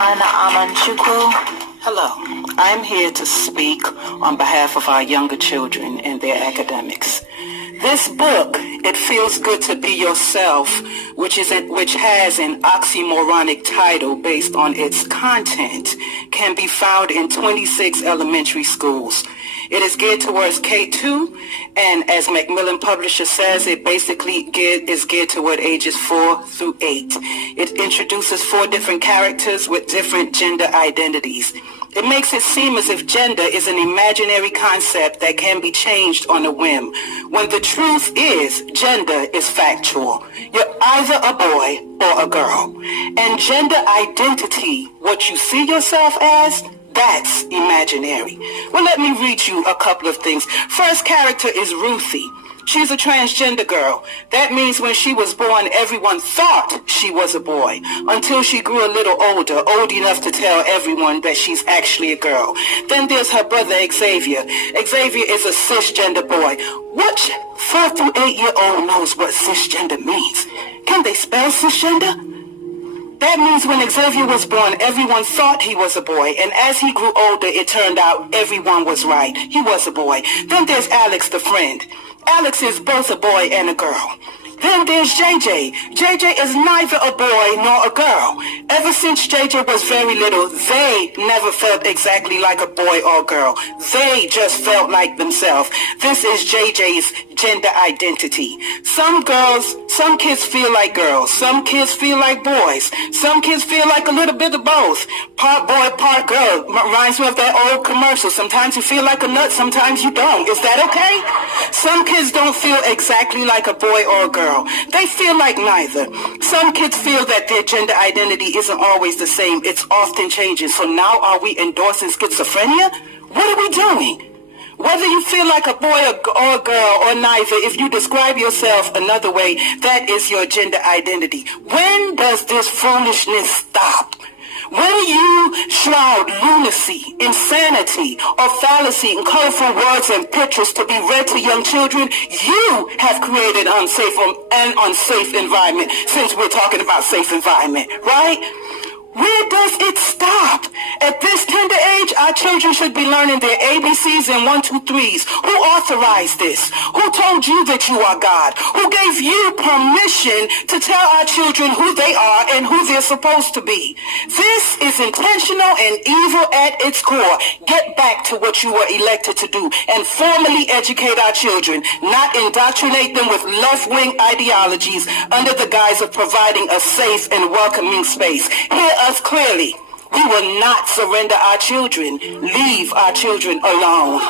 Ana Amanchukwu. Hello, I'm here to speak on behalf of our younger children and their academics. This book, It Feels Good to Be Yourself, which has an oxymoronic title based on its content, can be found in 26 elementary schools. It is geared towards K2, and as Macmillan Publisher says, it basically is geared toward ages 4 through 8. It introduces 4 different characters with different gender identities. It makes it seem as if gender is an imaginary concept that can be changed on a whim, when the truth is gender is factual. You're either a boy or a girl. And gender identity, what you see yourself as, that's imaginary. Well, let me read you a couple of things. First character is Ruthie. She's a transgender girl. That means when she was born, everyone thought she was a boy until she grew a little older, old enough to tell everyone that she's actually a girl. Then there's her brother, Xavier. Xavier is a cisgender boy. What 4 through 8-year-old knows what cisgender means? Can they spell cisgender? That means when Xavier was born, everyone thought he was a boy, and as he grew older, it turned out everyone was right. He was a boy. Then there's Alex, the friend. Alex is both a boy and a girl. Then there's JJ. JJ is neither a boy nor a girl. Ever since JJ was very little, they never felt exactly like a boy or girl. They just felt like themselves. This is JJ's gender identity. Some kids feel like girls. Some kids feel like boys. Some kids feel like a little bit of both. Part boy, part girl. Reminds me of that old commercial. Sometimes you feel like a nut, sometimes you don't. Is that okay? Some kids don't feel exactly like a boy or a girl. They feel like neither. Some kids feel that their gender identity isn't always the same. It's often changing. So now are we endorsing schizophrenia? What are we doing? Whether you feel like a boy or a girl or neither, if you describe yourself another way, that is your gender identity. When does this foolishness stop? When you shroud lunacy, insanity, or fallacy in colorful words and pictures to be read to young children, you have created an unsafe environment, since we're talking about safe environment, right? Where does it stop? At this tender age, our children should be learning their ABCs and 1, 2, 3s. Who authorized this? Who told you that you are God? Who gave you permission to tell our children who they are and who they're supposed to be? This is intentional and evil at its core. Get back to what you were elected to do and formally educate our children, not indoctrinate them with left-wing ideologies under the guise of providing a safe and welcoming space. Hear us clearly. We will not surrender our children. Leave our children alone.